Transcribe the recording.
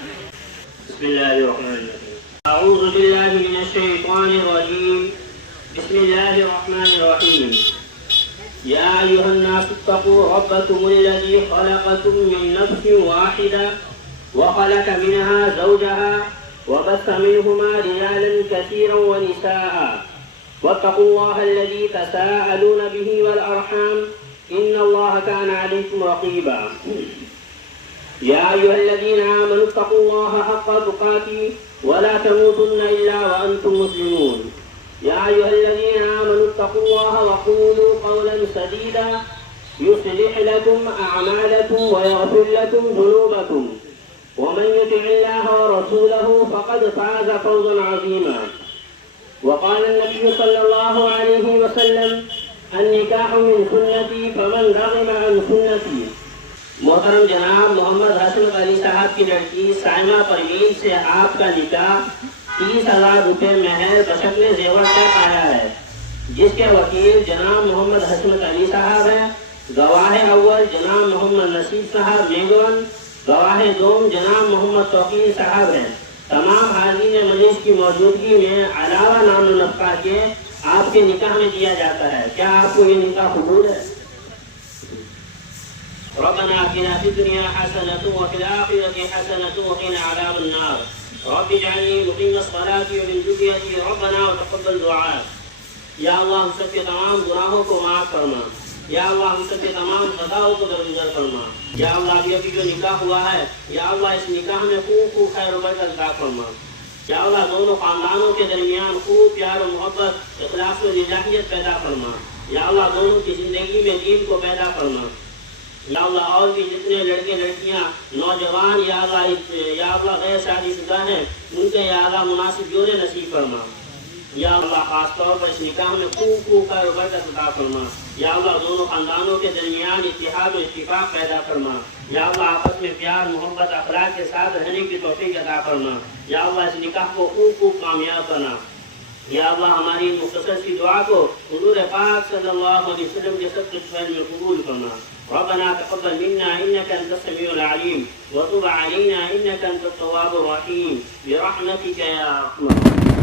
बिस्मिल्लाहिर्रहमानिर्रहीम। अऊज़ु बिल्लाहि मिनश्शैतानिर्रजीम। बिस्मिल्लाहिर्रहमानिर्रहीम। या अय्युहन्नासु इत्तक़ू रब्बकुमुल्लज़ी ख़लक़कुम मिन नफ़्सिन वाहिदा व ख़लक़ मिनहा ज़ौजहा व बस्स मिनहुमा रिजालन कसीरन व निसाअ वत्तक़ुल्लाहल्लज़ी तसाअलून बिही वल अर्हाम इन्नल्लाह कान अलैकुम रक़ीबा। या अय्युहल्लज़ीना आमनू इत्तक़ुल्लाह हक़्क़ तुक़ातिह व ला तमूतुन्ना इल्ला व अंतुम मुस्लिमून। या अय्युहल्लज़ीना आमनू इत्तक़ुल्लाह व क़ूलू क़ौलन सदीदा युस्लिह लकुम अअमालकुम व यग़फिर लकुम ज़ुनूबकुम व मन युति'िल्लाह व रसूलहु फ़क़द फ़ाज़ फ़ौज़न अज़ीमा। व क़ाल अन्नबिय्यु सल्लल्लाहु अलैहि वसल्लम अन्निकाहु मिन सुन्नती फ़मन रग़िब अन सुन्नती। मोहतरम जनाब मोहम्मद हसन अली साहब की लड़की साइमा परवीन से आपका निकाह 30,000 रुपये महर बशक्ल जेवर तय पाया है, जिसके वकील जनाब मोहम्मद हसन अली साहब हैं। गवाह अव्वल जनाब मोहम्मद नसीब साहब मेगवन, गवाह दोम जनाब मोहम्मद तौकीर साहब हैं। तमाम हाज़रीन मजलिस की मौजूदगी में अलावा नाम नफ़क़ा के आपके निकाह में दिया जाता है। क्या आपको ये निकाह कबूल है? रब्बना आतिना फिद दुनिया हसनतन व फिल आखिरति हसनतन व क़िना अज़ाबन्नार। रब्बि इजअलनी मुक़ीमस सलाति व मिन ज़ुर्रिय्यती रब्बना व तक़ब्बल दुआ। या अल्लाह हम सबके तमाम गुनाहों को माफ़ फरमा। या अल्लाह हम सबके तमाम ख़ताओं को दरगुज़र फरमा। या अल्लाह अभी जो निकाह हुआ है, या अल्लाह इस निकाह में खूब खैर व बरकत अता फरमा। या अल्लाह दोनों ख़ानदानों के दरमियान खूब प्यार और मोहब्बत, इख़लास व लिल्लाहियत पैदा फरमा। या अल्लाह दोनों की ज़िंदगी में दीन को पैदा फरमा। या अल्लाह और भी जितने लड़के लड़कियां नौजवान या अल्लाह गैर शादीशुदा हैं, उनके या अल्लाह मुनासिब जोड़े नसीब फरमा। या अल्लाह खास तौर पर इस निकाह में खूब खैर व बरकत अता फरमा। या अल्लाह दोनों खानदानों के दरमियान इत्तिहाद और इत्तिफाक पैदा फरमा। या अल्लाह आपस में प्यार मोहब्बत अखलाक के साथ रहने की तौफीक अता फरमा। या अल्लाह इस निकाह को खूब कामयाब बना। या अल्लाह हमारी मुख्तसर सी दुआ को हुज़ूर पाक सल्लल्लाहु अलैहि वसल्लम के सच्चे फैल में कबूल फरमा। रब्बना तक़ब्बल मिन्ना इन्नका अंतस समीउल अलीम व तुब अलैना इन्नका अंतत तव्वाबुर रहीम बिरहमतिका या अरहम।